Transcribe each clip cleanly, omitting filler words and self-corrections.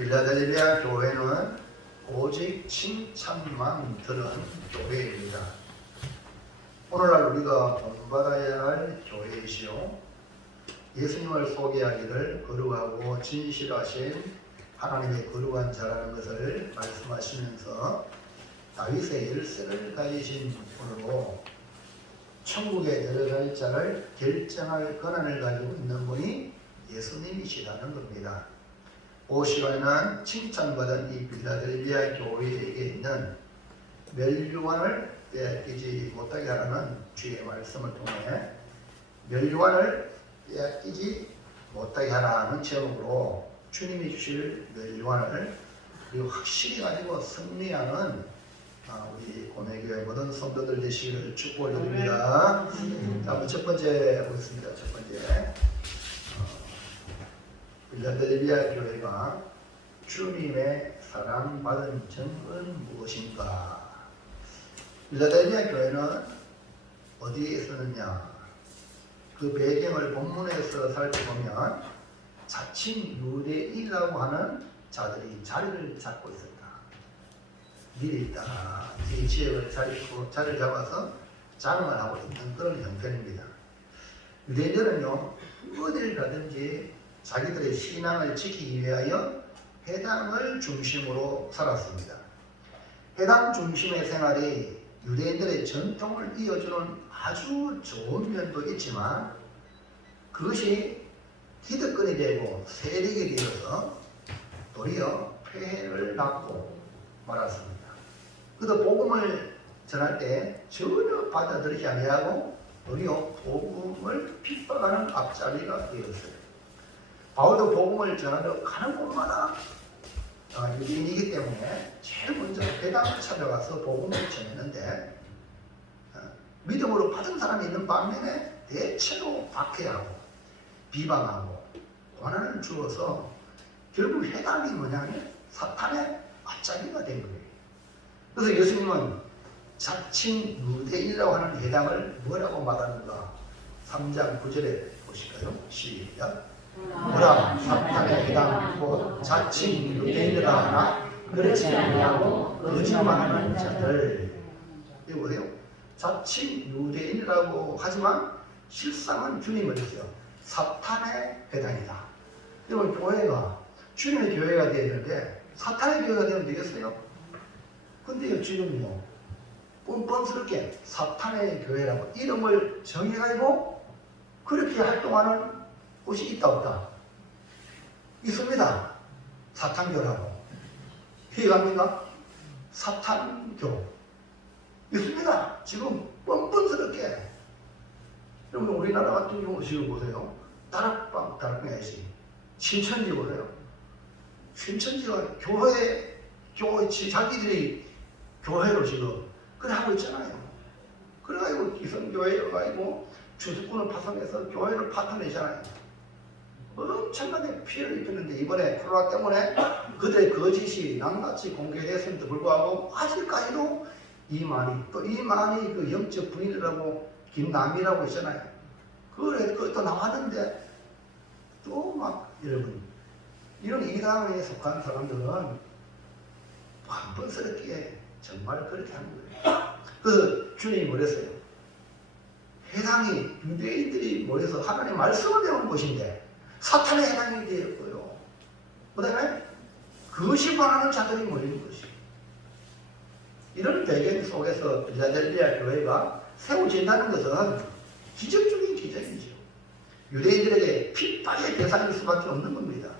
빌라델비아 교회는 오직 칭찬만 들은 교회입니다. 오늘날 우리가 본받아야 할 교회이시요 예수님을 소개하기를 거룩하고 진실하신 하나님의 거룩한 자라는 것을 말씀하시면서 다윗의 열쇠를 가지신 분으로 천국에 들어갈 자를 결정할 권한을 가지고 있는 분이 예수님이시라는 겁니다. 오 시간에는 칭찬받은 이 빌라델비아 교회에게 있는 멸류관을 빼앗기지 못하게 하라는 주의 말씀을 통해 멸류관을 빼앗기지 못하게 하라는 제목으로 주님이 주실 멸류관을 그리고 확실히 가지고 승리하는 우리 고뇌교회 모든 성도들 되시기를 축복드립니다. 자, 첫 번째 보겠습니다. 첫 번째 빌라델비아 교회가 주님의 사랑받은 점은 무엇인가? 빌라델비아 교회는 어디에 있었느냐? 그 배경을 본문에서 살펴보면 자칭 유대인이라고 하는 자들이 자리를 잡고 있었다. 미리 있다. 이 지역을 자리를 잡아서 장을 하고 있는 그런 형편입니다. 유대인들은요, 어딜 가든지 자기들의 신앙을 지키기 위하여 회당을 중심으로 살았습니다. 회당 중심의 생활이 유대인들의 전통을 이어주는 아주 좋은 면도 있지만 그것이 기득권이 되고 세력이 되어서 도리어 폐해를 낳고 말았습니다. 그래서 복음을 전할 때 전혀 받아들이지 아니하고 도리어 복음을 핍박하는 앞자리가 되었어요. 바울도 복음을 전하러 가는 곳마다 유대인이기 때문에 제일 먼저 회당을 찾아가서 복음을 전했는데 믿음으로 받은 사람이 있는 반면에 대체로 박해하고 비방하고 고난을 주어서 결국 회당이 뭐냐면 사탄의 앞자리가 된 거예요. 그래서 예수님은 자칭 유대인이라고 하는 회당을 뭐라고 말하는가? 3장 9절에 보실까요? 시작. 뭐라 사탄의 회당 곧 자칭 유대인이라 하나 그렇지 아니하고 거짓말하는 자들. 이거 보세요. 자칭 유대인이라고 하지만 실상은 주님을 했어요. 사탄의 회당이다. 여러분 교회가 주님의 교회가 되었는데 사탄의 교회가 되면 되겠어요? 근데 지금요 뻔뻔스럽게 사탄의 교회라고 이름을 정해가지고 그렇게 활동하는 곳이 있다 없다? 있습니다. 사탄교라고. 회의갑니까? 사탄교. 있습니다. 지금 뻔뻔스럽게. 여러분 우리나라 같은 경우 지금 보세요. 다락방이지. 신천지 보세요. 신천지가 자기들이 교회로 지금 그래 하고 있잖아요. 그래가지고 기성교회가 가지고 주수꾼을 파송해서 교회를 파탄내잖아요. 엄청나게 피해를 입혔는데 이번에 코로나 때문에 그들의 거짓이 낱낱이 공개됐음에도 불구하고 아직까지도 이만희 그 영적 부인이라고 김남이라고 있잖아요. 그것도 나왔는데 또 막 여러분 이런 이단에 속한 사람들은 뻔뻔스럽게 정말 그렇게 하는 거예요. 그래서 주님이 뭐랬어요? 회당이 유대인들이 모여서 하나님의 말씀을 배우는 곳인데 사탄의 회당이 되었고요. 그 다음에 거짓말하는 자들이 모이는 것이. 이런 배경 속에서 빌라델비아 교회가 세워진다는 것은 기적적인 기적이죠. 유대인들에게 핍박의 대상일 수밖에 없는 겁니다.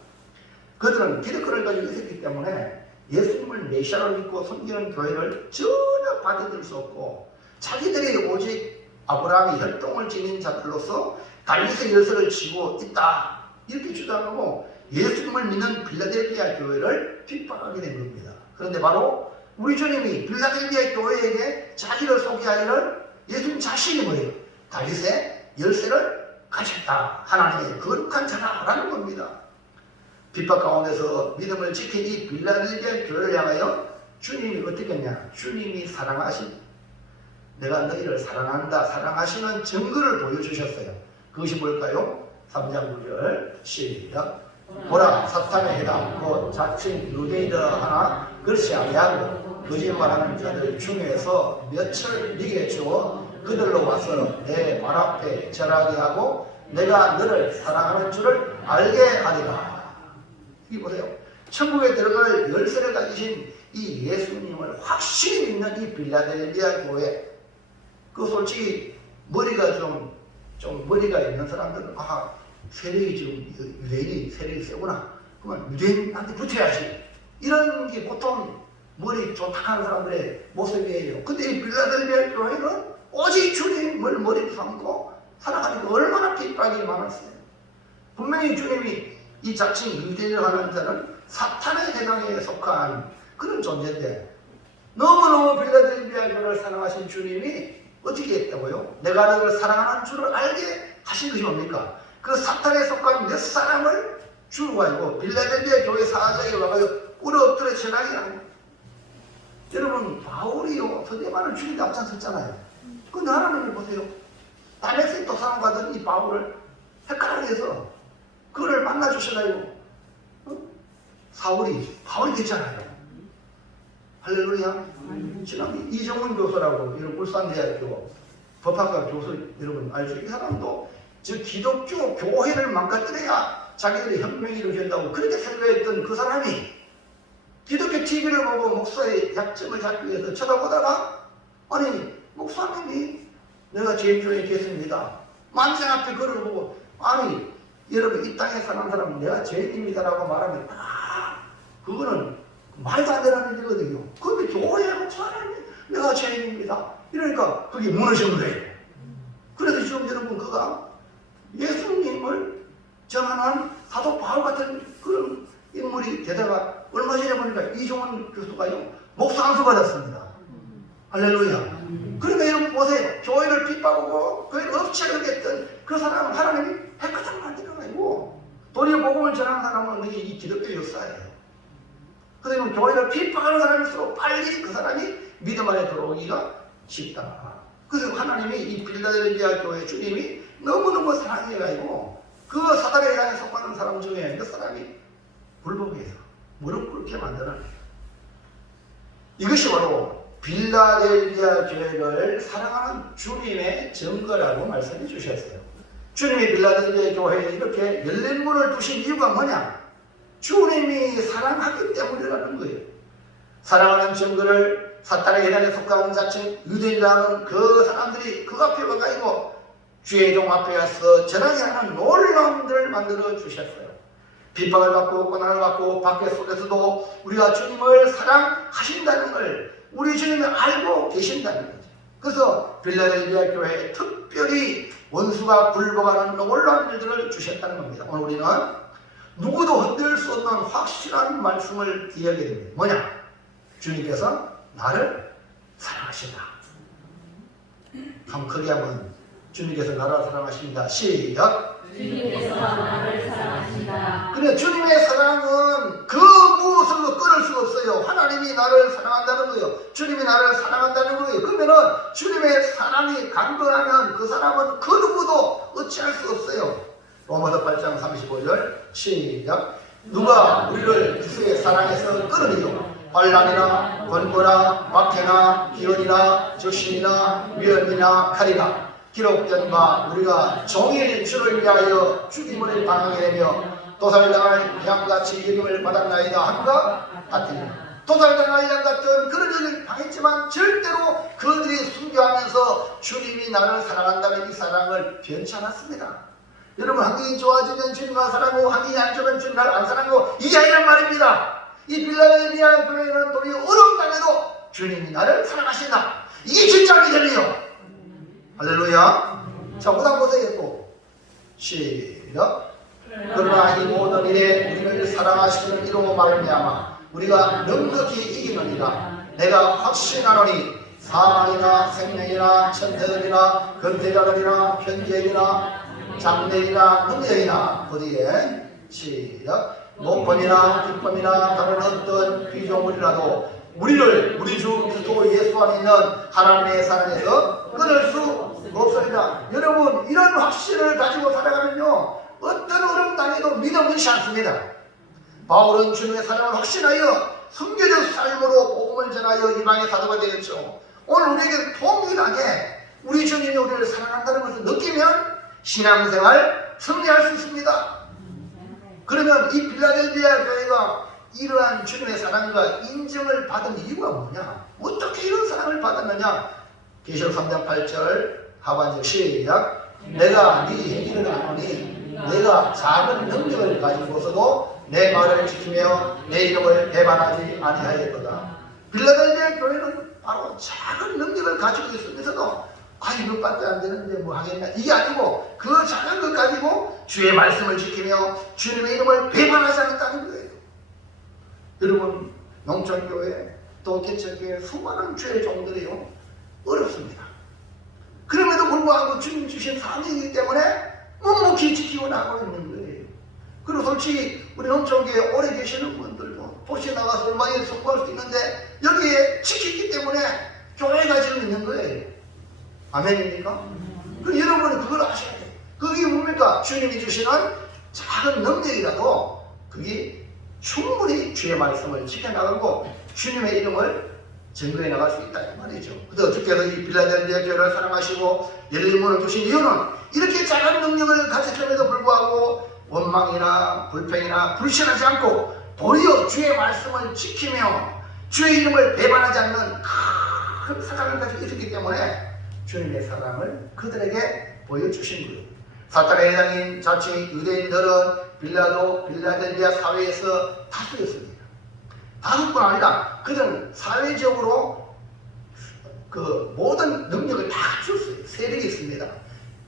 그들은 기득권을 가지고 있었기 때문에 예수님을 메시아로 믿고 섬기는 교회를 전혀 받아들일 수 없고 자기들이 오직 아브라함의 혈통을 지닌 자들로서 다윗의 열쇠를 쥐고 있다 이렇게 주장하고 예수님을 믿는 빌라델비아 교회를 핍박하게 된 겁니다. 그런데 바로 우리 주님이 빌라델비아 교회에게 자기를 소개하기를 예수님 자신이 뭐예요? 다윗의 열쇠를 가졌다. 하나님의 거룩한 자라라는 겁니다. 핍박 가운데서 믿음을 지킨 이 빌라델비아 교회를 향하여 주님이 어떻게 했냐? 주님이 사랑하신 내가 너희를 사랑한다. 사랑하시는 증거를 보여주셨어요. 그것이 뭘까요? 3장 9절 시작. 보라 사탄의 해당 그 자칭 유대인들 하나 그렇지 아니하고 거짓말하는 자들 중에서 몇을 네게 주어 그들로 와서 내 발 앞에 절하게 하고 내가 너를 사랑하는 줄을 알게 하리라. 이 보세요. 천국에 들어갈 열쇠를 가지신 이 예수님을 확실히 믿는 이 빌라델비아 교회, 그 솔직히 머리가 좀 머리가 있는 사람들은 세력이 지금 유대인이 세력이 세구나. 그러면 유대인한테 붙어야지. 이런 게 보통 머리 좀 탁한 사람들의 모습이에요. 근데 이 빌라델비아 교회는 오직 주님을 머리로 삼고 살아가니까 얼마나 핍박이 많았어요. 분명히 주님이 이 자칭 유대인을 하는 자는 사탄의 해당에 속한 그런 존재인데 너무너무 빌라델비아 교회를 사랑하신 주님이 어떻게 했다고요? 내가 너를 사랑하는 줄을 알게 하신 것이 뭡니까? 그 사탄에 속한 몇 사람을 주고 가지고 빌라델비아 교회 사자에 와가지고 꿇어엎드려 전하게 하는 거예요. 여러분 바울이요 서대만을 죽이는데 앞장섰잖아요. 근데 하나님이 보세요. 다메섹 도상을 가던 이 바울을 헷갈려서 그를 만나주셔가지고 바울이 됐잖아요. 할렐루야. 지난 이정훈 교수라고 이런 울산대학교 법학과 교수 여러분 알죠? 이 사람도 저 기독교 교회를 망가뜨려야 자기들이 혁명이 이루어진다고 그렇게 생각했던 그 사람이 기독교 TV를 보고 목사의 약점을 잡기 위해서 쳐다보다가 아니 목사님이 내가 죄인중에 있겠습니다. 만상 앞에 그를 보고 아니 여러분 이 땅에 사는 사람은 내가 죄인입니다라고 말하면 그거는 말도 안 되는 일이거든요. 근데 교회 목사님이 내가 죄인입니다. 이러니까 그게 무너진 거예요. 그래서 지금 여러분 그가 예수님을 전하는 사도 바울 같은 그런 인물이 되다가 얼마 전에 보니까 이종원 교수가요 목상수 받았습니다. 할렐루야. 그러니까 여러분 보세요. 교회를 핍박하고 교회를 업체하겠던 그 사람은 하나님이 핵가장 만들어가지고 도리어 복음을 전하는 사람은 이 기독교 역사예요. 그러면 교회를 핍박하는 사람일수록 빨리 그 사람이 믿음 안에 들어오기가 쉽다. 그래서 하나님이 이 빌라델비아 교회 주님이 너무너무 사랑해가지고 그 사단의 해당에 속하는 사람 중에 몇 사람이 불복해서 무릎 꿇게 만들어내요. 이것이 바로 빌라델비아 교회를 사랑하는 주님의 증거라고 말씀해 주셨어요. 주님이 빌라델비아 교회에 이렇게 열린 문을 두신 이유가 뭐냐? 주님이 사랑하기 때문이라는 거예요. 사랑하는 증거를 사탄의 해당에 속한 자칭 유대인이라는 그 사람들이 그 앞에 와가지고 주의 종 앞에 와서 전하게 하는 놀라운 일을 만들어 주셨어요. 핍박을 받고 고난을 받고 밖에 속에서도 우리가 주님을 사랑하신다는 걸 우리 주님이 알고 계신다는 거죠. 그래서 빌라델비아 교회에 특별히 원수가 굴복하는 놀라운 일들을 주셨다는 겁니다. 오늘 우리는 누구도 흔들 수 없는 확실한 말씀을 이야기하게 됩니다. 뭐냐? 주님께서 나를 사랑하신다. 한번 크게 하면 주님께서 나를 사랑하십니다. 시작. 주님께서 나를 사랑하신다. 그래 주님의 사랑은 그 무엇으로도 끊을 수가 없어요. 하나님이 나를 사랑한다는 거예요. 주님이 나를 사랑한다는 거예요. 그러면은 주님의 사랑이 강건하면 그 사람은 그 누구도 어찌할 수 없어요. 로마서 8장 35절 시작. 누가 우리를 그리스도의 사랑에서 끊으리요? 환난이나 권고나 박해나 기근이나 적신이나 위험이나 칼이나 기록된 바 우리가 종일 주를 위하여 죽임을 당하게 되며 도살당할 양같이 이름을 받았나이다 한가 같으니 도살당할 양같은 그런 일을 당했지만 절대로 그들이 순교하면서 주님이 나를 사랑한다는 이 사랑을 변치 않았습니다. 여러분 환경이 좋아지면 주님을 사랑하고 환경이 안 좋으면 주님을 안 사랑하고 이게 아니란 말입니다. 이 빌라델비아 교회는 도리어 어려운 땅에도 주님이 나를 사랑하신다. 이게 진짜 믿음이에요. 할렐루야. 자, 오다 보세요. 또 시작. 그러나 이 모든 일에 우리를 사랑하시는 이로 말미암아 우리가 넉넉히 이기느니라. 내가 확신하노니 사망이나 생명이나 천대들이나 근대자들이나 현재이나 장래이나 능력이나 어디에 시작. 목범이나 기쁨이나 다른 어떤 피조물이라도 우리를 우리 주 그리스도 예수 안에 있는 하나님의 사랑에서 끊을 수 없습니다. 여러분 이런 확신을 가지고 살아가면요 어떤 어려운 당해도 믿음 잃지 않습니다. 바울은 주님의 사랑을 확신하여 순교적 삶으로 복음을 전하여 이방의 사도가 되었죠. 오늘 우리에게 동일하게 우리 주님이 우리를 사랑한다는 것을 느끼면 신앙생활 승리할 수 있습니다. 그러면 이 필라델피아 교회가 이러한 주님의 사랑과 인정을 받은 이유가 뭐냐? 어떻게 이런 사랑을 받았느냐? 계시록 3장 8절 하반절 시작. 내가 네 행위를 아노니 내가 작은 능력을 가지고서도 내 말을 지키며 내 이름을 배반하지 아니하였도다. 필라델피아 교회는 바로 작은 능력을 가지고 있으면서도 이것밖에 안 되는데 뭐 하겠나, 이게 아니고 그 작은 것 가지고 주의 말씀을 지키며 주님의 이름을 배반하지 않았다는 거예요. 여러분, 농촌교회 또 개척교회 수많은 주의 종들이요 어렵습니다. 그럼에도 불구하고 주님 주신 사명이기 때문에 묵묵히 지키고 나가고 있는 거예요. 그리고 솔직히 우리 농촌교회 오래 계시는 분들도 도시에 나가서 얼마나 성공할 수 있는데 여기에 지키기 때문에 교회가 지금 있는 거예요. 아멘입니까? 그럼 여러분은 그걸 아셔야 돼요. 그게 뭡니까? 주님이 주시는 작은 능력이라도 그게 충분히 주의 말씀을 지켜나가고 주님의 이름을 증거해 나갈 수 있다 이 말이죠. 그래서 주께서 이 필라델피아 교회를 사랑하시고 열린 문을 주신 이유는 이렇게 작은 능력을 가졌음에도 불구하고 원망이나 불평이나 불신하지 않고 도리어 주의 말씀을 지키며 주의 이름을 배반하지 않는 큰 사랑을 가지고 있었기 때문에 주님의 사랑을 그들에게 보여주신 거예요. 사탄의 해당인 자칭 유대인들은 필라델피아 사회에서 다수였습니다. 다수뿐 아니라 그들은 사회적으로 그 모든 능력을 다 갖췄어요. 세력이 있습니다.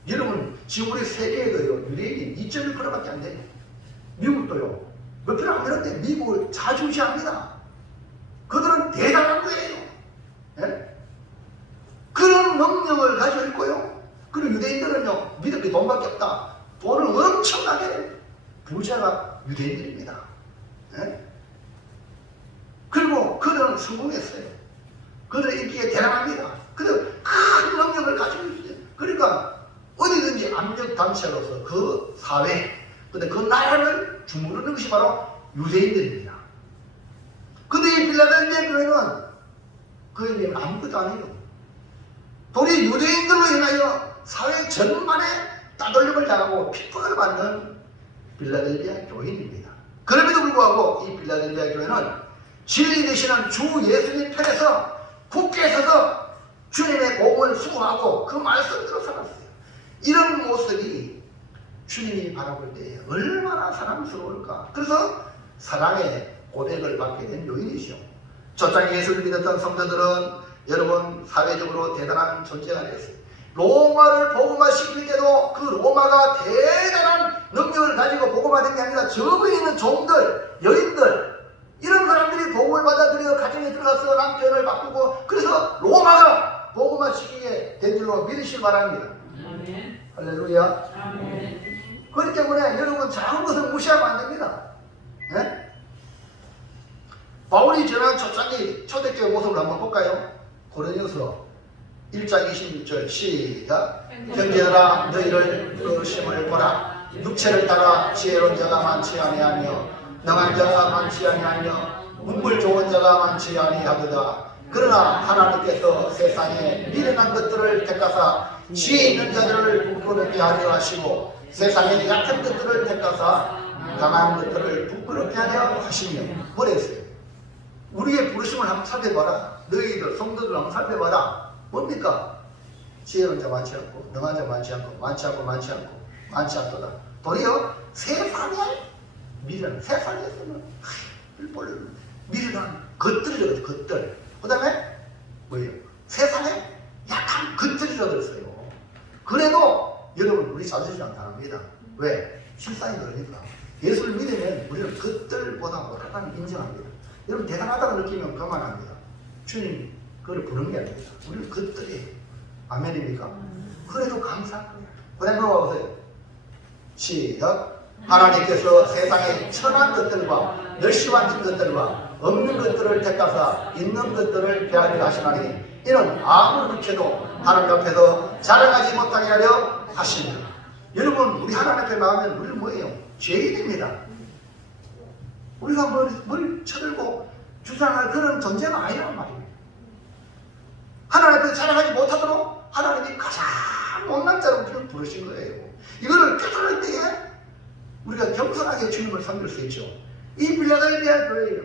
여러분, 지금 우리 세계에도요 유대인이 2.1%밖에 안 돼요. 미국도요 몇 프로 안 되는데 미국을 자주시합니다. 그들은 대단한 거예요. 예? 그런 능력을 가지고 있고요. 그리고 유대인들은요 믿을 게 돈밖에 없다. 돈을 엄청나게 부자가 유대인들입니다. 예? 그리고 그들은 성공했어요. 그들의 인기가 대단합니다. 그들 큰 능력을 가지고 있어요. 그러니까 어디든지 압력단체로서 그 사회, 근데 그 나라를 주무르는 것이 바로 유대인들입니다. 근데 이 필라델피아 교회는 그 의미는 아무것도 아니에요. 도리 유대인들로 인하여 사회 전반에 따돌림을 당하고 핍박을 받는 필라델피아 교인입니다. 그럼에도 불구하고 이 필라델피아 교회는 진리 되시는 주 예수님 편에서 굳게 서서 주님의 복음을 수고하고 그 말씀대로 살았어요. 이런 모습이 주님이 바라볼 때 얼마나 사랑스러울까. 그래서 사랑의 고백을 받게 된 요인이죠. 초창기 예수를 믿었던 성도들은 여러분 사회적으로 대단한 존재가 됐어요. 로마를 복음화시킬 때도 그 로마가 대단한 능력을 가지고 복음화된 게 아니라 저거에 있는 종들, 여인들, 이런 사람들이 복음을 받아들여 가정에 들어가서 남편을 바꾸고 그래서 로마가 복음화시키게 된 줄로 믿으시기 바랍니다. 아멘. 할렐루야. 아멘. 그렇기 때문에 여러분 작은 것을 무시하면 안 됩니다. 네? 바울이 전한 초창기 초대교회 모습을 한번 볼까요? 고린도서 1장 26절 시작. 형제들아 너희를 부르심을 보라. 육체를 따라 지혜로운 자가 많지 아니하며 능한 자가 많지 아니하며 문물 좋은 자가 많지 아니하도다. 그러나 하나님께서 세상에 미련한 것들을 택하사 지혜 있는 자들을 부끄럽게 하려 하시고 세상에 약한 것들을 택하사 강한 것들을 부끄럽게 하려 하시며 뭐랬어요? 우리의 부르심을 한번 살펴봐라. 너희들 성도들 한번 살펴봐라. 뭡니까? 지혜로운 자 많지 않고 능한 자 많지 않고 많지 않도다. 도리어 세상에 미련, 세상에서는 미련한 것들이라고 것들. 그 다음에 뭐예요? 세상에 약한 것들이라고 그랬어요. 그래도 여러분 우리 자존심 안 당합니다. 왜? 실상이 그러니까. 예수를 믿으면 우리는 것들보다 못하다는 인정합니다. 여러분 대단하다고 느끼면 그만합니다. 주님 그걸 부르는 게 아닙니다. 우리는 것들이에요. 아멘입니까? 그래도 감사한 거예요. 그 다음에 보세요. 시작. 하나님께서 세상의 천한 것들과 멸시받는 것들과 없는 것들을 택하사 있는 것들을 배하려 하시나니 이는 아무리 그렇게도 하나님 앞에서 자랑하지 못하게 하려 하십니다. 여러분, 우리 하나님 앞에 나오면 우리는 뭐예요? 죄인입니다. 우리가 뭘 쳐들고 주장할 그런 존재는 아니란 말이에요. 하나님 앞에 살아가지 못하도록 하나님이 가장 못난 자로 우리를 부르신 거예요. 이거를 깨달을 때에 우리가 겸손하게 주님을 섬길 수 있죠. 이 빌라델비아 교회예요.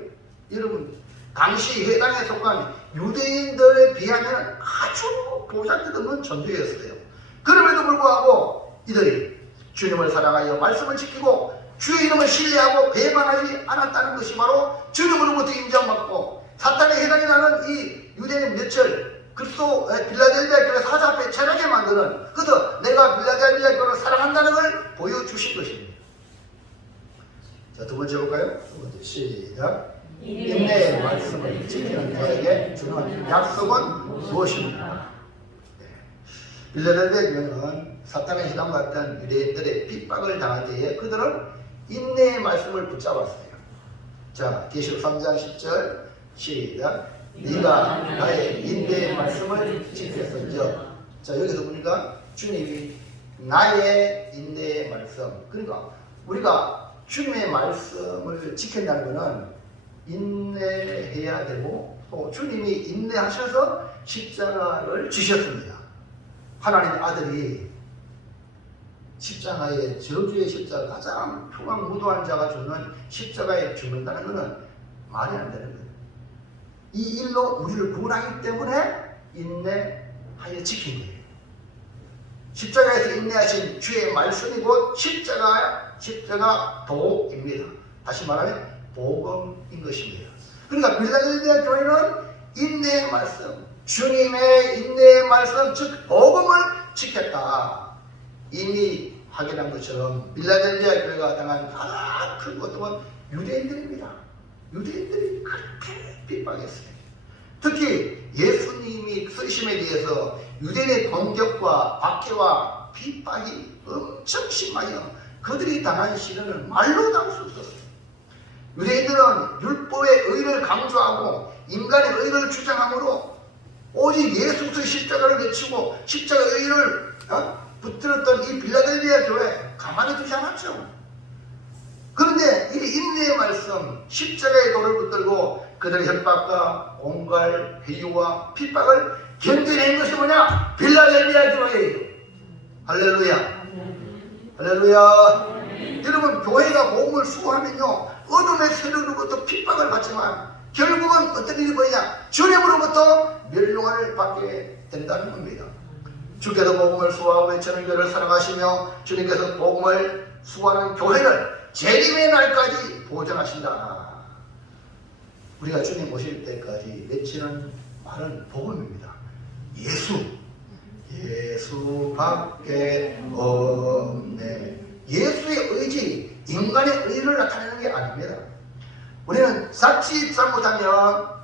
여러분, 당시 회당에 속한 유대인들에 비하면 아주 보잘것없는 존재였어요. 그럼에도 불구하고 이들이 주님을 사랑하여 말씀을 지키고 주의 이름을 신뢰하고 배반하지 않았다는 것이 바로 주님으로부터 인정받고 사탄에 해당이 나는 이 유대인 몇철 그리스도 빌라델비아 교회 사자 앞에 체하게 만드는, 그래서 내가 빌라델비아 교회를 사랑한다는 걸 보여주신 것입니다. 자, 두 번째 볼까요? 두 번째 시작. 인내의 말씀을 지키는 자에게 주는 약속은 무엇입니까? 빌라델비아 교회는 사탄의 시당 같은 유대인들의 핍박을 당할 때에 그들은 인내의 말씀을 붙잡았어요. 자, 계시록 3장 10절 시작. 네가 나의 인내의 말씀을 지켰은즉. 자, 여기서 보니까 주님이 나의 인내의 말씀, 그러니까 우리가 주님의 말씀을 지킨다는 것은 인내해야 되고, 또 주님이 인내하셔서 십자가를 지셨습니다. 하나님의 아들이 십자가의 저주의 십자가, 가장 표방무도한 자가 주는 십자가에 죽는다는 것은 말이 안 되는 거예요. 이 일로 우리를 구원하기 때문에 인내하여 지킨 거예요. 십자가에서 인내하신 주의 말씀이 곧 십자가 도입니다. 다시 말하면 복음인 것입니다. 그러니까 빌라델비아 교회는 인내의 말씀, 주님의 인내의 말씀, 즉 복음을 지켰다. 이미 확인한 것처럼 빌라델비아 교회가 당한 가장 큰 고통은 유대인들입니다. 유대인들이 그렇게 핍박했어요. 특히 예수님이 쓰심에 대해서 유대인의 공격과 박해와 핍박이 엄청 심하여 그들이 당한 시련을 말로 담을 수 없었어요. 유대인들은 율법의 의를 강조하고 인간의 의를 주장하므로 오직 예수 그리스도의 십자가를 외치고 십자가의 의를 붙들었던 이 빌라델비아 교회 가만히 두지 않았죠. 그런데 이 인내의 말씀, 십자가의 도를 붙들고 그들의 협박과 온갖 회유와 핍박을 견뎌낸 것이 뭐냐? 빌라델비아 교회예요. 할렐루야. 할렐루야. 여러분, 교회가 복음을 수고하면요, 어둠의 세력으로부터 핍박을 받지만 결국은 어떤 일이 뭐냐? 주님으로부터 멸망을 받게 된다는 겁니다. 주께서 복음을 수고하고 외치는 교회를 사랑하시며 주님께서 복음을 수고하는 교회를 재림의 날까지 보장하신다. 우리가 주님 오실 때까지 외치는 말은 복음입니다. 예수밖에 없네. 예수의 의지, 인간의 의를 나타내는 게 아닙니다. 우리는 자칫 잘못하면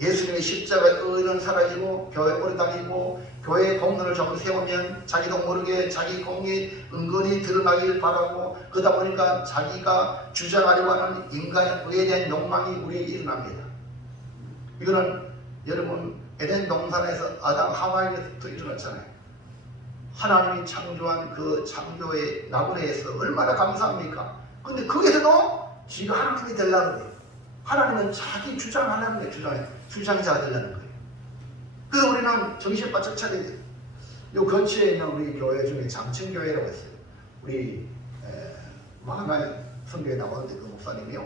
예수님의 십자가의 의는 사라지고 교회 오래 다니고 교회의 공로를 좀 세우면 자기도 모르게 자기 공이 은근히 드러나길 바라고, 그러다 보니까 자기가 주장하려고 하는 인간의 의에 대한 욕망이 우리에게 일어납니다. 이거는 여러분 에덴 동산에서 아담 하와에게부터 일어났잖아요. 하나님이 창조한 그 창조의 나무에서 얼마나 감사합니까? 근데 거기서도 지가 하나님이 되려는 거예요. 하나님은 자기 주장하려는 거예요. 주장자가 되려는 거예요. 그래서 우리는 정신 바짝 차려야 돼요. 요 근처에 있는 우리 교회 중에 장천교회라고 했어요. 우리 마하나의 선교에 나왔는데 그 목사님이요.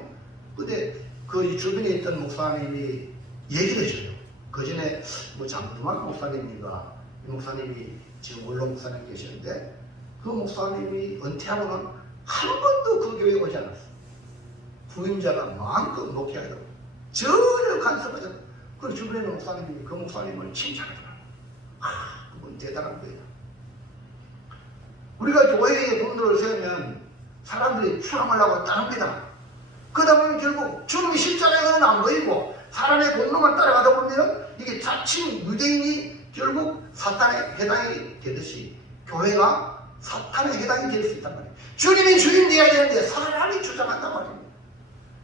근데 그 주변에 있던 목사님이 얘기를 해줘요. 그 전에 뭐 장두만 목사님인가, 이 목사님이 지금 원로 목사님 계시는데 그 목사님이 은퇴하고는 한 번도 그 교회에 오지 않았어요. 부임자가 마음껏 목회하더라고요. 전혀 간섭하지 않고. 그 주변에 있는 목사님이 그 목사님을 칭찬하더라고요. 그분 대단한 거예요. 우리가 교회에 분들을 세우면 사람들이 추앙을 하고 따릅니다. 그러다 보면 결국 주님의 십자가에는 안 보이고 사람의 공로만 따라가다 보면 이게 자칭 유대인이 결국 사탄에 해당이 되듯이 교회가 사탄에 해당이 될 수 있단 말이에요. 주님이 주인 되어야 되는데 사람이 주장한단 말입니다.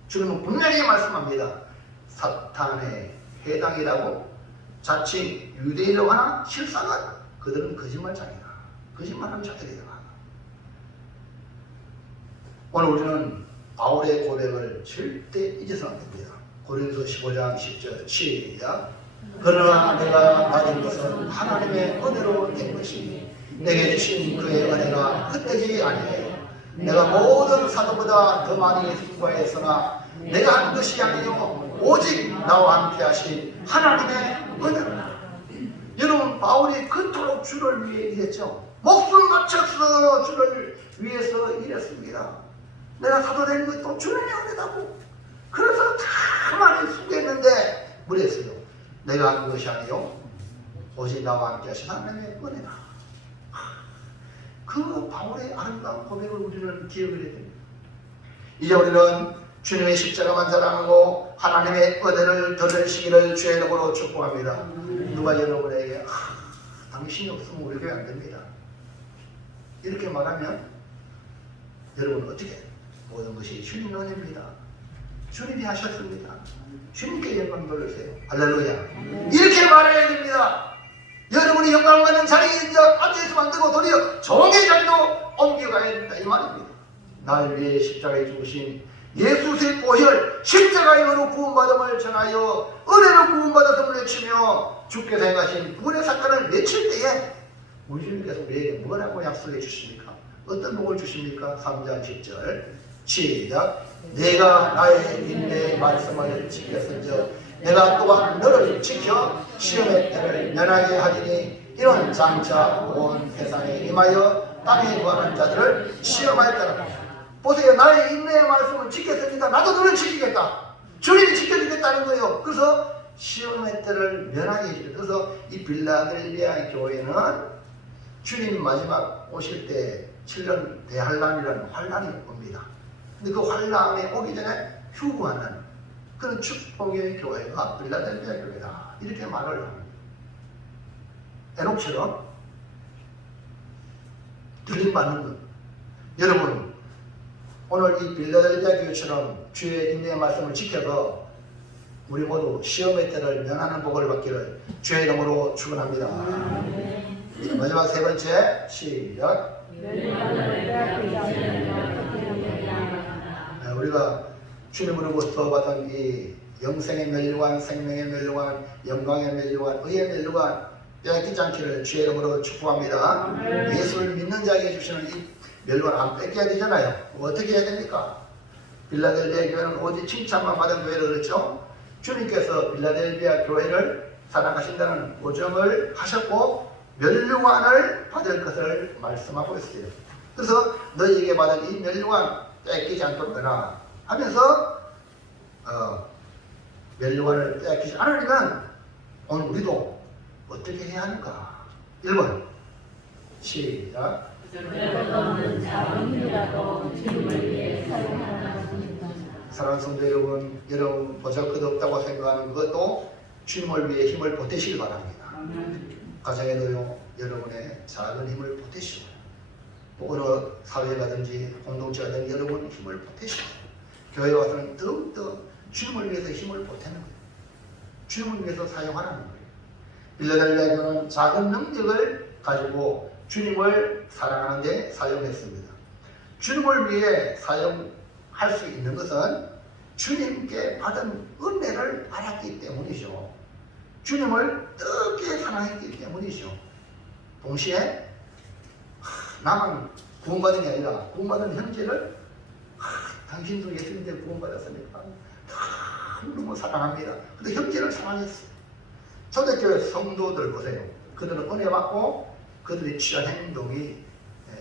주님은 분명히 말씀합니다. 사탄에 해당이라고 자칭 유대인이라고 하나 실상은 그들은 거짓말장이다. 거짓말하는 자들이다. 오늘 우리는 바울의 고백을 절대 잊어서는 안 됩니다. 고린도서 15장 10절 시작. 그러나 내가 가진 것은 하나님의 은혜로 된 것이니 내게 주신 그의 은혜가 헛되지 아니하여 내가 모든 사도보다 더 많이 수고하였으나 내가 한 것이 아니요 오직 나와 함께 하신 하나님의 은혜라. 여러분, 바울이 그토록 주를 위해 일했죠. 목숨 바쳐서 주를 위해서 일했습니다. 내가 사도 된 것도 주님의 은혜다고. 그래서 다 많이 수고했는데 뭐랬어요? 내가 한 것이 아니요 오직 나와 함께 하신 하나님의 은혜라. 그 바울의 아름다운 고백을 우리는 기억을 해야 됩니다. 이제 우리는 주님의 십자가만 자랑하고 하나님의 은혜를 더 드시기를 주의 이름으로 축복합니다. 누가 여러분에게 당신이 없으면 우리 교회 안 됩니다 이렇게 말하면 여러분 어떻게? 모든 것이 주님의 은혜입니다. 주님이 하셨습니다. 주님께 영광 돌리세요. 할렐루야. 이렇게 말해야 됩니다. 여러분이 영광 받는 자리에 앉아있으면 안 되고 도리어 종의 자리로 옮겨가야 된다 이 말입니다. 나를 위해 십자가에 죽으신 예수의 보혈 십자가의 구원받음을 전하여 은혜로 구원받았음을 외치며 주께서 행하신 구원의 사건을 외칠 때에 우리 주님께서 우리에게 뭐라고 약속해 주십니까? 어떤 복을 주십니까? 3장 10절 시작. 내가 나의 인내의 말씀을 지켰은즉 내가 또한 너를 지켜 시험의 때를 면하게 하리니 이런 장차 온 세상에 임하여 땅에 구하는 자들을 시험할 때라. 보세요. 나의 인내의 말씀을 지켰으니까 나도 너를 지키겠다. 주님이 지켜주겠다는 거예요. 그래서 시험의 때를 면하게 해주죠. 그래서 이 빌라델비아 교회는 주님 마지막 오실 때 7년 대환란이라는 환란이 옵니다. 근데 그 환란이 오기 전에 휴구하는 그런 축복의 교회가 빌라델비아 교회다 이렇게 말을 합니다. 에녹처럼 들림받는 것. 여러분, 오늘 이 빌라델비아 교회처럼 주의 인내의 말씀을 지켜서 우리 모두 시험의 때를 면하는 복을 받기를 주의 이름으로 축원합니다. 자, 마지막 세 번째 시작. 우리가 주님으로부터 받은 이 영생의 멸류관, 생명의 멸류관, 영광의 멸류관, 의의 멸류관 빼앗기지 않기를 주의 이름으로 축복합니다. 예수를 믿는 자에게 주시는 이 멸류관 안 뺏겨야 되잖아요. 어떻게 해야 됩니까? 빌라델비아 교회는 오직 칭찬만 받은 교회를 그렇죠? 주님께서 빌라델비아 교회를 사랑하신다는 고정을 하셨고 멸류관을 받을 것을 말씀하고 있어요. 그래서 너희에게 받은 이 멸류관 뺏기지 않도록 하라 하면서 멸류관을 뺏기지 않으려면 오늘 우리도 어떻게 해야 하는가? 1번 시작. 사랑하는 성도 여러분, 여러분 보잘것없다고 생각하는 것도 주님을 위해 힘을 보태시길 바랍니다. 가정에도요, 여러분의 작은 힘을 보태시고 어느 사회가든지 공동체가든지 여러분 힘을 보태시고 교회 와서는 더욱더 주님을 위해서 힘을 보태는 거예요. 주님을 위해서 사용하라는 거예요. 빌라델비아 교회는 작은 능력을 가지고 주님을 사랑하는 데 사용했습니다. 주님을 위해 사용할 수 있는 것은 주님께 받은 은혜를 알았기 때문이죠. 주님을 뜨겁게 사랑했기 때문이죠. 동시에 나만 구원받은 게 아니라 구원받은 형제를 당신도 예수님께 구원받았으니까 너무 사랑합니다. 근데 형제를 사랑했어요. 초대교회 성도들 보세요. 그들은 은혜 받고 그들이 취한 행동이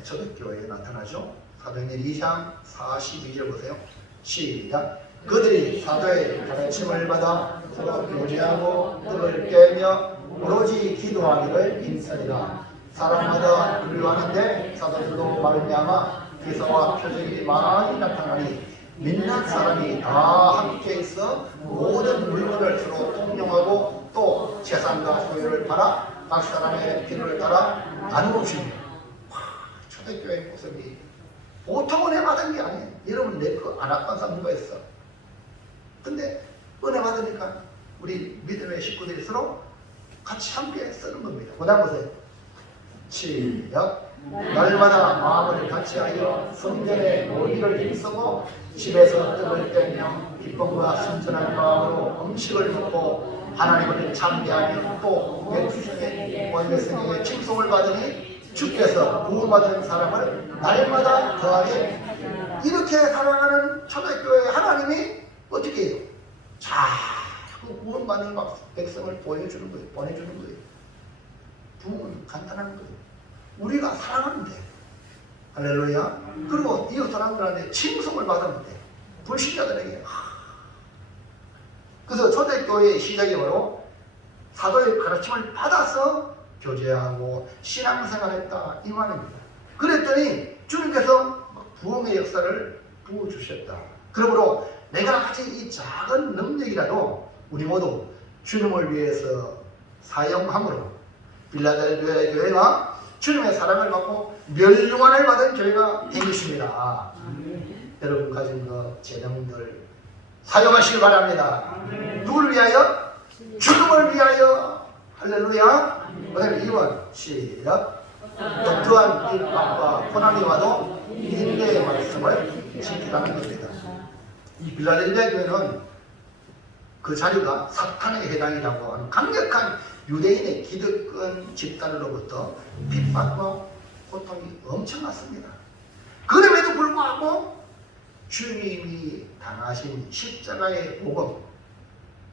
초대교회에 나타나죠. 사도행전 2장 42절 보세요. 시작. 그들이 사도의 가르침을 받아 서로 교제하고 떡을 깨며 오로지 기도하기를 힘쓰리라. 사람마다 분류하는데 사도들도 말미암아 기사와 표적이 많이 나타나니 믿는 사람이 다 함께 있어 모든 물건을 서로 통용하고 또 재산과 소유를 팔아 각 사람의 필요를 따라 나누어 줍니다. 초대교회 모습이 보통 은혜 받은 게 아니에요. 여러분 내 거 안 아까운 사람 누가 있어? 근데 은혜 받으니까 우리 믿음의 식구들이 서로 같이 함께 쓰는 겁니다. 그 다음 보세요. 시작. 날마다 마음을 같이하여 성전의 모기를 힘쓰고 집에서 떡을 떼며 기쁨과 순전한 마음으로 음식을 먹고 하나님을 찬미하며 또 원내생에게 칭송을 받으니 주께서 구원받은 사람을 날마다 더하게 이렇게 살아가는 초대교회 하나님이 어떻게 해요? 자꾸 구원받는 백성을 보여주는 거예요. 보내주는 거예요. 부흥은 간단한 거예요. 우리가 사랑하면 돼. 할렐루야. 그리고 이 사람들한테 칭송을 받으면 돼. 불신자들에게. 그래서 초대교회의 시작이 바로 사도의 가르침을 받아서 교제하고 신앙생활했다 이 말입니다. 그랬더니 주님께서 부흥의 역사를 부어주셨다. 그러므로 내가 아직 이 작은 능력이라도 우리 모두 주님을 위해서 사용함으로 빌라델비아 교회가 주님의 사랑을 받고 멸류관을 받은 교회가 되겠습니다. 여러분 가진 그 재능들 사용하시기 바랍니다. 누구를 위하여? 주님을 위하여. 할렐루야. 그 다음에 2번 시작. 어떠한 핍박과 고난이 와도 인내의 말씀을 지키라는 겁니다. 이 빌라델비아 교회는 그 자리가 사탄에 해당이라고 하는 강력한 유대인의 기득권 집단으로부터 핍박과 고통이 엄청났습니다. 그럼에도 불구하고 주님이 당하신 십자가의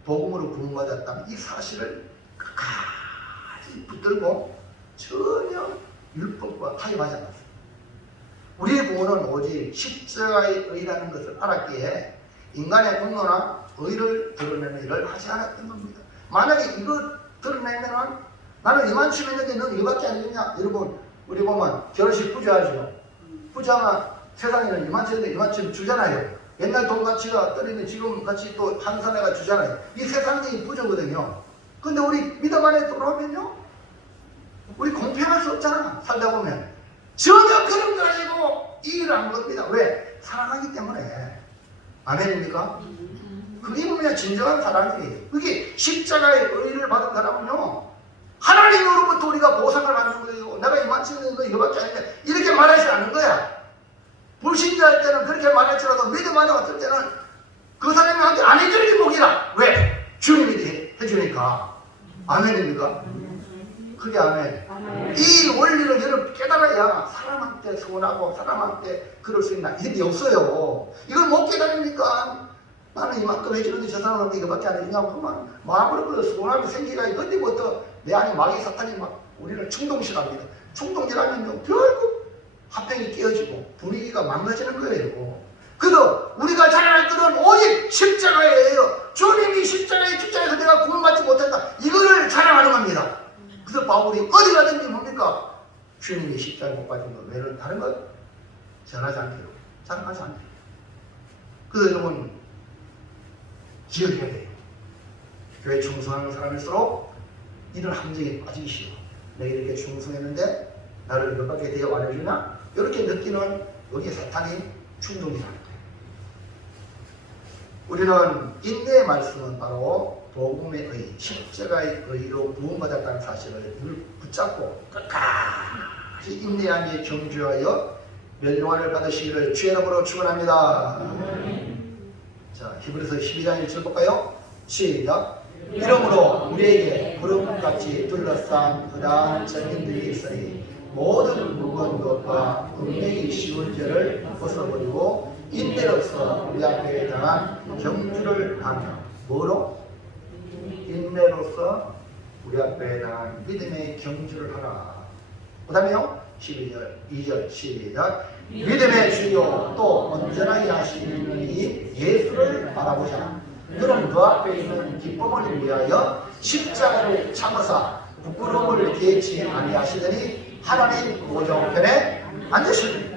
복음으로 구원받았다는 이 사실을 끝까지 붙들고 전혀 율법과 타협하지 않았습니다. 우리의 구원은 오직 십자가의 의라는 것을 알았기에 인간의 분노나 의를 드러내는 일을 하지 않았던 겁니다. 만약에 이거 드러내면은 나는 이만큼 했는데 넌 이거밖에 안 되냐? 여러분 우리 보면 결혼식 부자하죠. 부자가 세상에는 이만큼 했는데 이만큼 주잖아요. 옛날 돈가치가 떨어지면 지금 같이 또 한산해가 주잖아요. 이 세상이 부자거든요. 근데 우리 믿음 안에 들어오면요 우리 공평할 수 없잖아. 살다 보면 전혀 그런 거 가지고 일을 한 겁니다. 왜? 사랑하기 때문에. 아멘입니까? 그게 뭐냐 진정한 사랑이에요. 그게 십자가의 의를 받은 사람은요 하나님으로부터 우리가 보상을 받는 거예요. 내가 이만큼 했는데 이거밖에 아니냐 이렇게 말하지 않는 거야. 불신자할 때는 그렇게 말할지라도 믿음 안에 왔을 때는 그 사람한테 안 해주는 게 복이라. 왜? 주님이 해주니까. 아멘입니까? 그게 아멘. 이 원리를 여러분 깨달아야 사람한테 서운하고 사람한테 그럴 수 있나 일이 없어요. 이걸 못 깨달으니까 나는 이만큼 해주는데 저 사람한테 이거밖에 안 해주냐고 그만 마음으로 그 서운함이 생기가 이건데부터 내 안에 마귀 사탄이 막 우리를 충동시합니다. 충동질하면요 결국 화평이 깨어지고 분위기가 망가지는 거예요. 그래서 우리가 자랑할 것은 오직 십자가예요. 주님이 십자가의 십자가에서 내가 구원받지 못했다 이거를 자랑하는 겁니다. 그래서 바울이 어디 가든지 뭡니까? 주님이 십자가에 못 받은 거 외로운 다른 것 전하지 않기로 자랑하지 않기로. 그래서 여러분 기억해야 돼요. 교회 충성하는 사람일수록 이런 함정에 빠지기 싫어. 내가 이렇게 충성했는데 나를 몇밖에 대여 안 해주나? 이렇게 느끼는 여기 사탄이 충동이라는 거예요. 우리는 인내의 말씀은 바로 복음의 의, 십자가의 의로 구원받았다는 사실을 붙잡고 끝까지 인내하며 경주하여 멸류관을 받으시기를 주의 이름으로 축원합니다. 자, 히브리서 12장 1절 볼까요? 시작. 이러므로 우리에게 구름같이 둘러싼 그다음 증인들이 있으니 모든 무거운 것과 은행이 쉬운 죄를 벗어버리고 인내로서 우리 앞에 당한 경주를 하며 뭐로? 인내로서 우리 앞에 당한 믿음의 경주를 하라. 그 다음에요 12절 2절 시작. 믿음의 주요 또 온전하게 하시는 이 예수를 바라보자. 너는 그 앞에 있는 기쁨을 위하여 십자가를 참으사 부끄러움을 개치 아니하시더니 하나님 보좌우편에 앉으시니.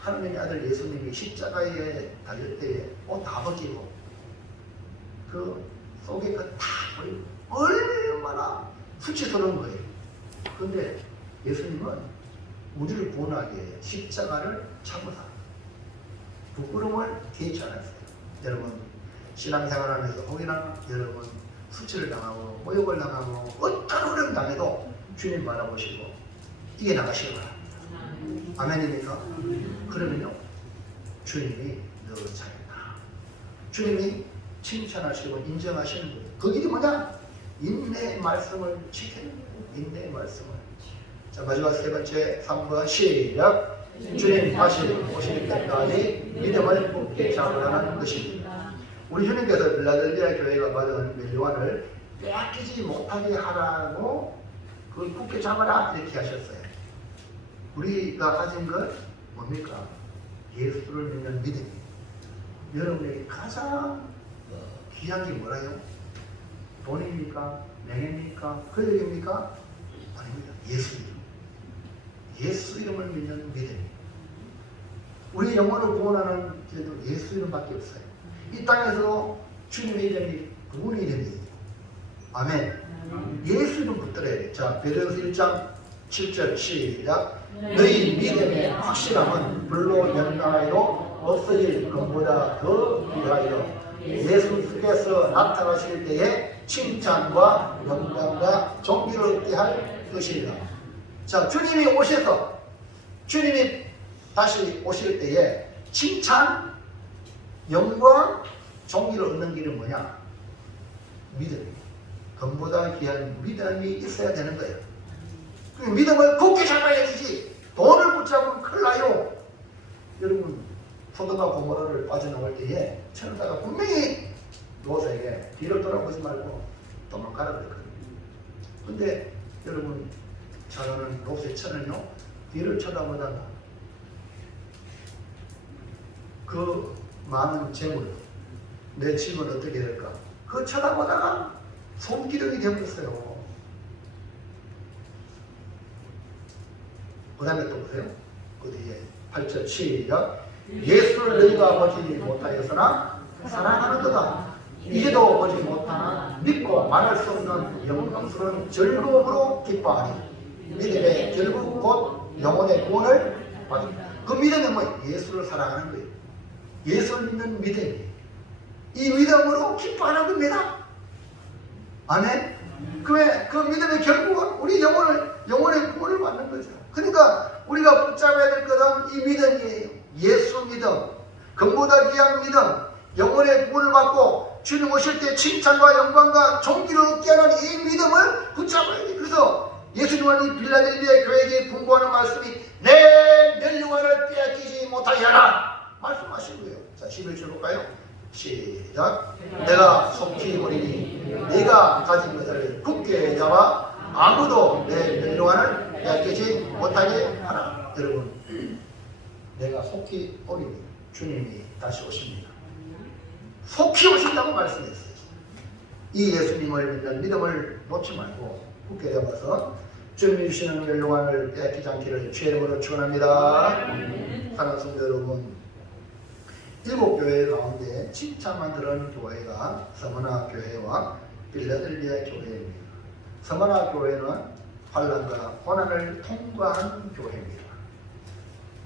하나님의 아들 예수님이 십자가에 달릴 때에 옷 다 벗기고 그 속에 그 다 버리고 얼마나 수치스러운 거예요. 그런데 예수님은 우리를 구원하기 위해 십자가를 참으사 부끄러움을 개의치 않았어요. 여러분 신앙생활하면서 혹여나 여러분 수치를 당하고 모욕을 당하고 어떤 어려움 당해도 주님 바라보시고 이겨나가시기 바랍니다. 아멘입니까? 그러면요, 주님이 너 잘했다. 주님이 칭찬하시고 인정하시는 거예요. 그 길이 뭐냐? 인내의 말씀을 지키는 거예요. 인내의 말씀을. 자, 마지막 세 번째 3번 시작. 주님 다시 오실 때까지 믿음을 굳게 잡으라는 것입니다. 우리 주님께서 빌라델비아 교회가 받은 멸류관을 빼앗기지 못하게 하라고 그걸 굳게 잡아라 이렇게 하셨어요. 우리가 가진 것 뭡니까? 예수를 믿는 믿음이. 여러분에게 가장 귀한 게 뭐라요? 돈입니까? 명예입니까? 권력입니까? 아닙니다. 예수 이름. 예수 이름을 믿는 믿음. 우리 영혼을 구원하는 길도 예수 이름밖에 없어요. 이 땅에서 주님의 이름이 그분의 이름이에요. 아멘. 예수 이름 붙들어야 돼요. 자, 베드로서 1장 7절 시작. 너희 믿음의 확실함은 불로 연단하여도 없어질 것보다 더 귀하여 예수께서 나타나실 때에 칭찬과 영광과 존귀를 얻게 할 것이다. 자, 주님이 오셔서 주님이 다시 오실 때에 칭찬, 영광, 존귀를 얻는 길은 뭐냐? 믿음. 돈보다 귀한 믿음이 있어야 되는 거예요. 그 믿음을 굳게 잡아야 되지. 돈을 붙잡으면 큰일 나요. 여러분, 소돔과 고모라를 빠져나올 때에 천사가 분명히 롯에게 뒤를 돌아보지 말고 도망가라 그랬거든요. 근데 여러분, 저는 롯의 처는요, 뒤를 쳐다보다가 그 많은 재물, 내 집은 어떻게 될까? 그거 쳐다보다가 손기둥이 되어버렸어요. 그 다음에 또 보세요. 그 뒤에 8절 시작. 예수를 너희가 보지 못하였으나 사랑하는도다. 이제도 보지 못하나 믿고 말할 수 없는 영광스러운 즐거움으로 기뻐하니 믿음의 결국 곧 영혼의 구원을 받는다. 그 믿음은 뭐? 예수를 사랑하는 거예요. 예수를 믿는 믿음이에요. 이 믿음으로 기뻐하는 겁니다. 아멘? 그 믿음의 결국은 우리 영혼의 구원을 받는 거죠. 그러니까 우리가 붙잡아야 될 것은 이 믿음이에요. 예수 믿음, 금보다 귀한 믿음, 영혼의 구원을 받고 주님 오실 때 칭찬과 영광과 존귀를 얻게 하는 이 믿음을 붙잡아야 돼요. 그래서 예수님은 이 빌라델비아 교회에게 분부하는 말씀이 내 멸류관을 빼앗기지 못하게 하라 말씀하신 거예요. 자, 11절 볼까요? 시작. 내가 속히 오리니 네가 가진 것을 굳게 잡아 아무도 내 멸류관을 빼앗기지 못하게 하라. 여러분, 내가 속히 오리니 주님이 다시 오십니다. 속히 오신다고 말씀했어요. 이 예수님을 믿는 믿음을 놓지 말고 굳게 잡아서 주님이 주시는 멸류관을 빼앗기지 않기를 주의 이름으로 축원합니다. 사랑하는 성도 여러분, 7교회 가운데 칭찬만 들은 교회가 서머나 교회와 빌라델비아 교회입니다. 서머나 교회는 환난과 고난을 통과한 교회입니다.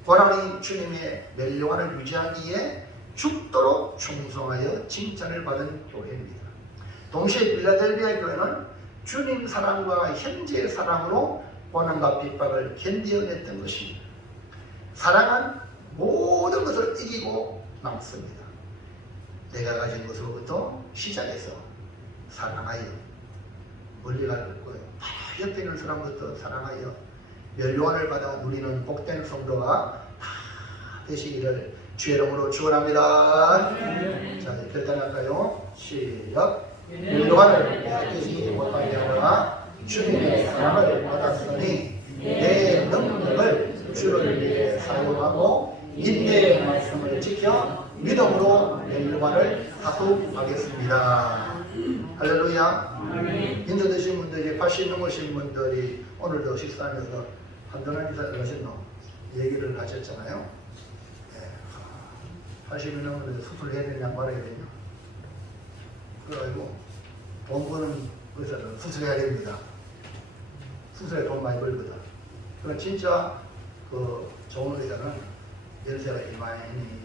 고난이 주님의 멸류관을 유지하기에 죽도록 충성하여 칭찬을 받은 교회입니다. 동시에 빌라델비아 교회는 주님 사랑과 현재의 사랑으로 고난과 핍박을 견디어냈던 것입니다. 사랑은 모든 것을 이기고 남습니다. 내가 가진 것으로부터 시작해서 사랑하여 멀리 갈 거예요. 바로 옆에 있는 사람부터 사랑하여 멸류관을 받아 누리는 복된 성도가 다 되시기를 주의 이름으로 축원합니다. 자, 결단할까요? 시작. 멸류관을 빼앗기지 못하게 하라. 주님의 사랑을 받았으니 내 능력을 주를 위해 사용하고 인내의 말씀을 지켜 믿음으로 멸류관을 하소하겠습니다. 할렐루야. 힘드신 분들이 80 넘으신 분들이 오늘도 식사하면서 한동안 인사를 하셨노 얘기를 하셨잖아요. 80이 넘으면 수술을 해야 되냐 말아야 되냐. 그래가지고 돈 버는 의사는 수술해야 됩니다. 수술에 돈 많이 벌거든. 그럼 진짜 그 좋은 의사는 연세가 이만히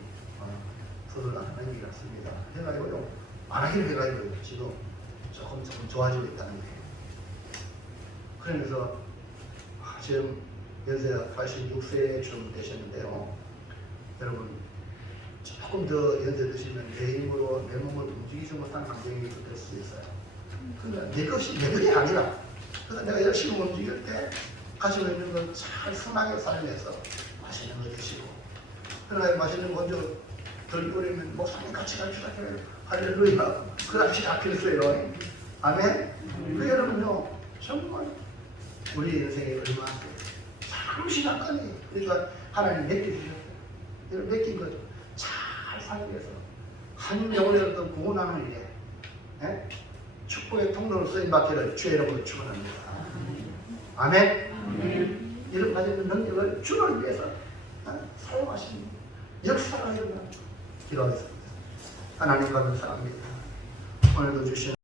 수술을 안 하는 게 같습니다. 해가지고요. 안 하기로 해가지고 지금 조금 좋아지고 있다는 거예요. 그러면서 지금 연세가 86세쯤 되셨는데요. 여러분 조금 더 연세 드시면 내 힘으로 내 몸을 움직이지 못하는 감정이 될 수 있어요. 그러니까 내 것이 내 것이 아니라 그래서 내가 열심히 움직일 때 가지고 있는 건 잘 순하게 살면서 맛있는 거 드시고 그러나 맛있는 거 먼저 덜 끓이면 목사님 같이 갑시다. 할렐루야. 그럽시다. 그랬어요. 아멘. 그 여러분요 정말 우리 인생에 얼마나 잠시 잠깐이 그러니까 하나님 맡겨주셨어요. 이걸 맡긴 거죠. 잘 살기 위해서 한 영혼의 어떤 구원하는 일에 예? 축복의 통로로 쓰임받기를 주의 이름으로 축원합니다. 아멘. 이런 가진 능력을 주를 위해서 사용하시는 역사가 일어나 기도하겠습니다. 하나님 감사합니다. 오늘도 주신